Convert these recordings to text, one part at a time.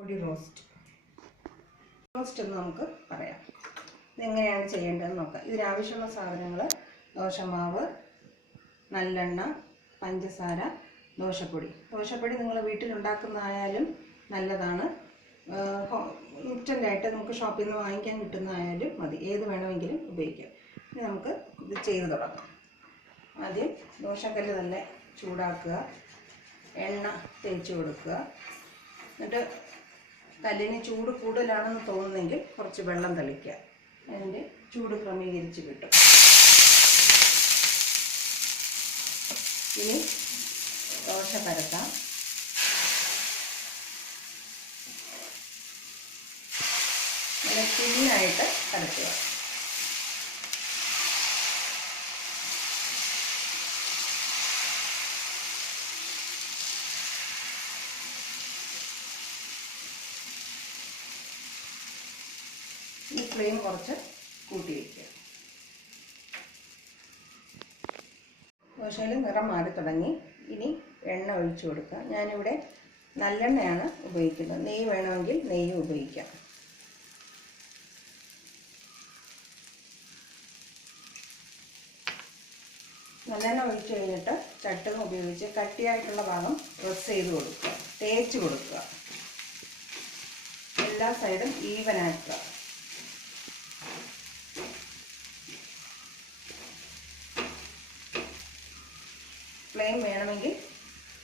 പൊടി റോസ്റ്റ് എന്ന് നമുക്ക് പറയാം. ഇതെങ്ങനെയാണ് ചെയ്യേണ്ടതെന്ന് നോക്കാം. ഇതിനാവശ്യമുള്ള സാധനങ്ങൾ: ദോശമാവ്, നല്ലെണ്ണ, പഞ്ചസാര, ദോശപ്പൊടി നിങ്ങൾ വീട്ടിലുണ്ടാക്കുന്നതായാലും നല്ലതാണ്. ഇൻസ്റ്റൻ്റായിട്ട് നമുക്ക് ഷോപ്പിൽ നിന്ന് വാങ്ങിക്കാൻ കിട്ടുന്നതായാലും മതി, ഏത് വേണമെങ്കിലും ഉപയോഗിക്കാം. ഇനി നമുക്ക് ഇത് ചെയ്ത് തുടങ്ങാം. ആദ്യം ദോശക്കല്ല് തന്നെ ചൂടാക്കുക, എണ്ണ തേച്ച് കൊടുക്കുക. എന്നിട്ട് കല്ലിന് ചൂട് കൂടുതലാണെന്ന് തോന്നുന്നെങ്കിൽ കുറച്ച് വെള്ളം തളിക്കുക. അതിൻ്റെ ചൂട് ക്രമീകരിച്ച് കിട്ടും. ഇനി ദോശ പരത്താം. നല്ല തിന്നായിട്ട് പരത്തുക. ഈ ഫ്ലെയിം കുറച്ച് കൂട്ടി വയ്ക്കുക. ദോശയിൽ നിറം മാറി തുടങ്ങി. ഇനി എണ്ണ ഒഴിച്ചു കൊടുക്കുക. ഞാനിവിടെ നല്ലെണ്ണയാണ് ഉപയോഗിക്കുന്നത്. നെയ്യ് വേണമെങ്കിൽ നെയ്യ് ഉപയോഗിക്കാം. നല്ലെണ്ണ ഒഴിച്ചു കഴിഞ്ഞിട്ട് ചട്ടുകം ഉപയോഗിച്ച് കട്ടിയായിട്ടുള്ള ഭാഗം പ്രസ് ചെയ്ത് കൊടുക്കുക, തേച്ച് കൊടുക്കുക. എല്ലാ സൈഡും ഈവനാക്കുക. ഫ്ലെയിം വേണമെങ്കിൽ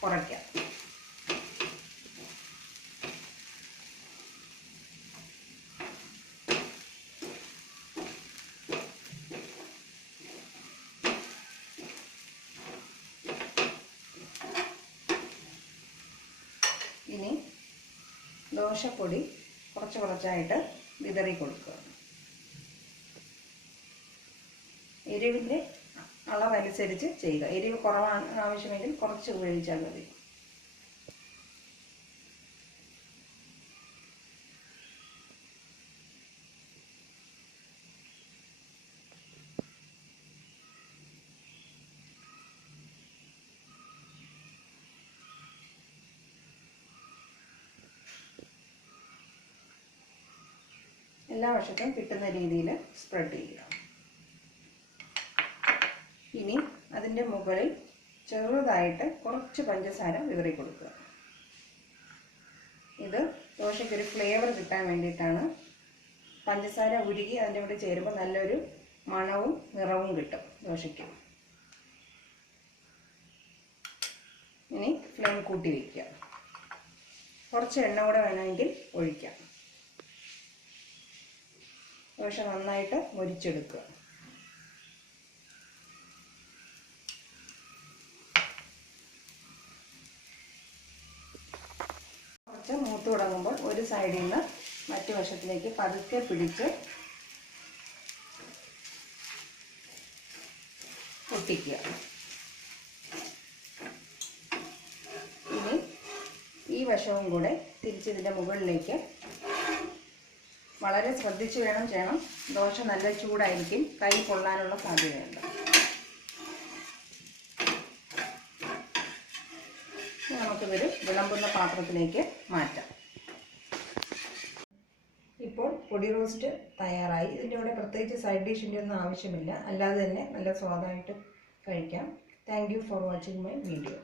കുറയ്ക്കാം. ഇനി ദോശപ്പൊടി കുറച്ചായിട്ട് വിതറി കൊടുക്കുക. എരിവിൻ്റെ അളവനുസരിച്ച് ചെയ്യുക. എരിവ് കുറവാണ് ആവശ്യമെങ്കിൽ കുറച്ച് ഉപയോഗിച്ചാൽ മതി. എല്ലാ വശത്തും കിട്ടുന്ന രീതിയിൽ സ്പ്രെഡ് ചെയ്യുക. ഇനി അതിൻ്റെ മുകളിൽ ചെറുതായിട്ട് കുറച്ച് പഞ്ചസാര വിതറി കൊടുക്കുക. ഇത് ദോശയ്ക്കൊരു ഫ്ലേവർ കിട്ടാൻ വേണ്ടിയിട്ടാണ്. പഞ്ചസാര ഉരുകി അതിൻ്റെ കൂടെ ചേരുമ്പോൾ നല്ലൊരു മണവും നിറവും കിട്ടും ദോശയ്ക്ക്. ഇനി ഫ്ലെയിം കൂട്ടി വയ്ക്കുക. കുറച്ച് എണ്ണ കൂടെ വേണമെങ്കിൽ ഒഴിക്കാം. ദോശ നന്നായിട്ട് മൊരിച്ചെടുക്കുക. കുറച്ച് മൂത്ത് തുടങ്ങുമ്പോൾ ഒരു സൈഡിൽ നിന്ന് മറ്റു വശത്തിലേക്ക് പതുക്കെ പിടിച്ച് പൊട്ടിക്കുക. ഇനി ഈ വശവും കൂടെ തിരിച്ചിതിൻ്റെ മുകളിലേക്ക് വളരെ ശ്രദ്ധിച്ച് ചെയ്യണം. ദോശ നല്ല ചൂടായിരിക്കും, കൈ പൊള്ളാനുള്ള സാധ്യതയുണ്ട്. നമുക്കിതൊരു വിളമ്പുന്ന പാത്രത്തിലേക്ക് മാറ്റാം. ഇപ്പോൾ പൊടി റോസ്റ്റ് തയ്യാറായി. ഇതിൻ്റെ കൂടെ പ്രത്യേകിച്ച് സൈഡ് ഡിഷിൻ്റെ ഒന്നും ആവശ്യമില്ല, അല്ലാതെ തന്നെ നല്ല സ്വാദായിട്ട് കഴിക്കാം. Thank you for watching my video.